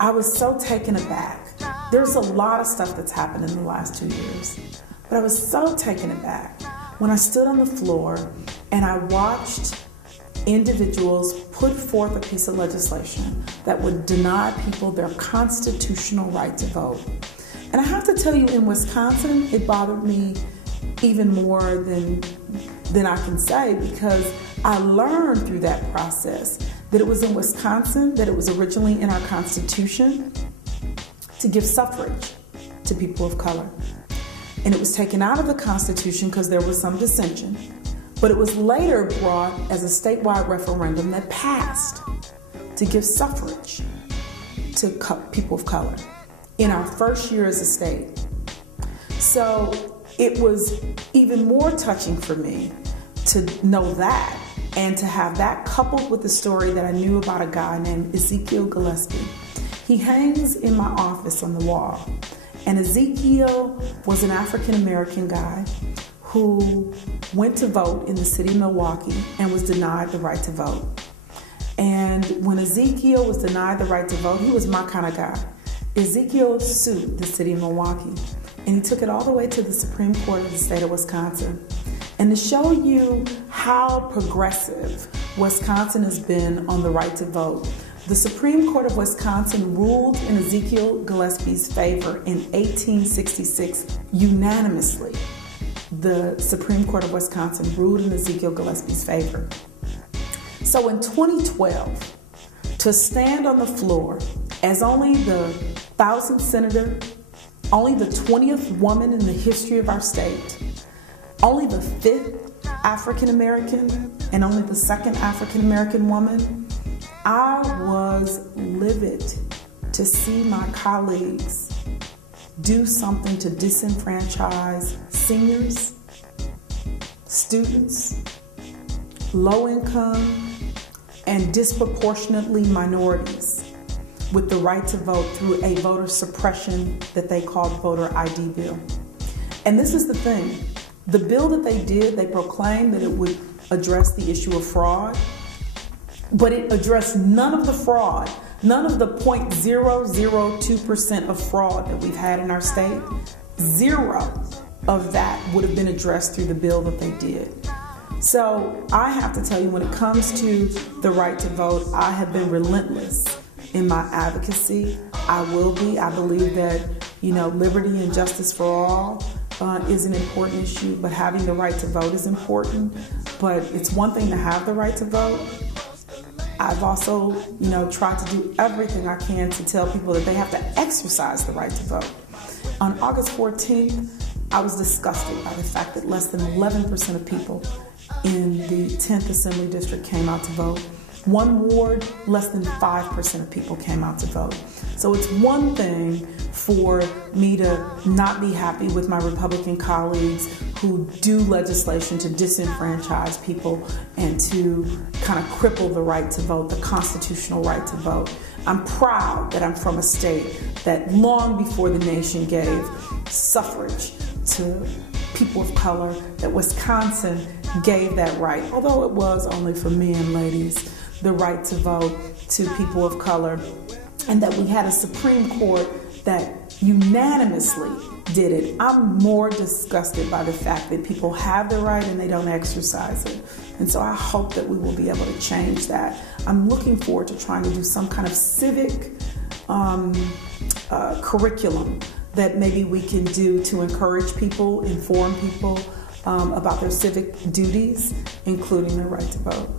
I was so taken aback. There's a lot of stuff that's happened in the last 2 years, but I was so taken aback when I stood on the floor and I watched individuals put forth a piece of legislation that would deny people their constitutional right to vote. And I have to tell you, in Wisconsin, it bothered me even more than I can say, because I learned through that process that it was in Wisconsin that it was originally in our Constitution to give suffrage to people of color. And it was taken out of the Constitution because there was some dissension. But it was later brought as a statewide referendum that passed to give suffrage to people of color in our first year as a state. So it was even more touching for me to know that, and to have that coupled with the story that I knew about a guy named Ezekiel Gillespie. He hangs in my office on the wall. And Ezekiel was an African-American guy who went to vote in the city of Milwaukee and was denied the right to vote. And when Ezekiel was denied the right to vote, he was my kind of guy. Ezekiel sued the city of Milwaukee, and he took it all the way to the Supreme Court of the state of Wisconsin. And to show you how progressive Wisconsin has been on the right to vote, the Supreme Court of Wisconsin ruled in Ezekiel Gillespie's favor in 1866 unanimously. The Supreme Court of Wisconsin ruled in Ezekiel Gillespie's favor. So in 2012, to stand on the floor as only the 1,000th senator, only the 20th woman in the history of our state, only the 5th African American, and only the 2nd African American woman, I was livid to see my colleagues do something to disenfranchise seniors, students, low income, and disproportionately minorities with the right to vote through a voter suppression that they called voter ID bill. And this is the thing. The bill that they did, they proclaimed that it would address the issue of fraud, but it addressed none of the fraud, none of the 0.002% of fraud that we've had in our state. Zero of that would have been addressed through the bill that they did. So I have to tell you, when it comes to the right to vote, I have been relentless in my advocacy. I will be. I believe that, liberty and justice for all is an important issue, but having the right to vote is important. But it's one thing to have the right to vote. I've also, tried to do everything I can to tell people that they have to exercise the right to vote. On August 14th, I was disgusted by the fact that less than 11% of people in the 10th Assembly District came out to vote. One ward, less than 5% of people came out to vote. So it's one thing for me to not be happy with my Republican colleagues who do legislation to disenfranchise people and to kind of cripple the right to vote, the constitutional right to vote. I'm proud that I'm from a state that long before the nation gave suffrage to people of color, that Wisconsin gave that right, although it was only for men, ladies, the right to vote to people of color, and that we had a Supreme Court that unanimously did it. I'm more disgusted by the fact that people have the right and they don't exercise it. And so I hope that we will be able to change that. I'm looking forward to trying to do some kind of civic curriculum that maybe we can do to encourage people, inform people about their civic duties, including their right to vote.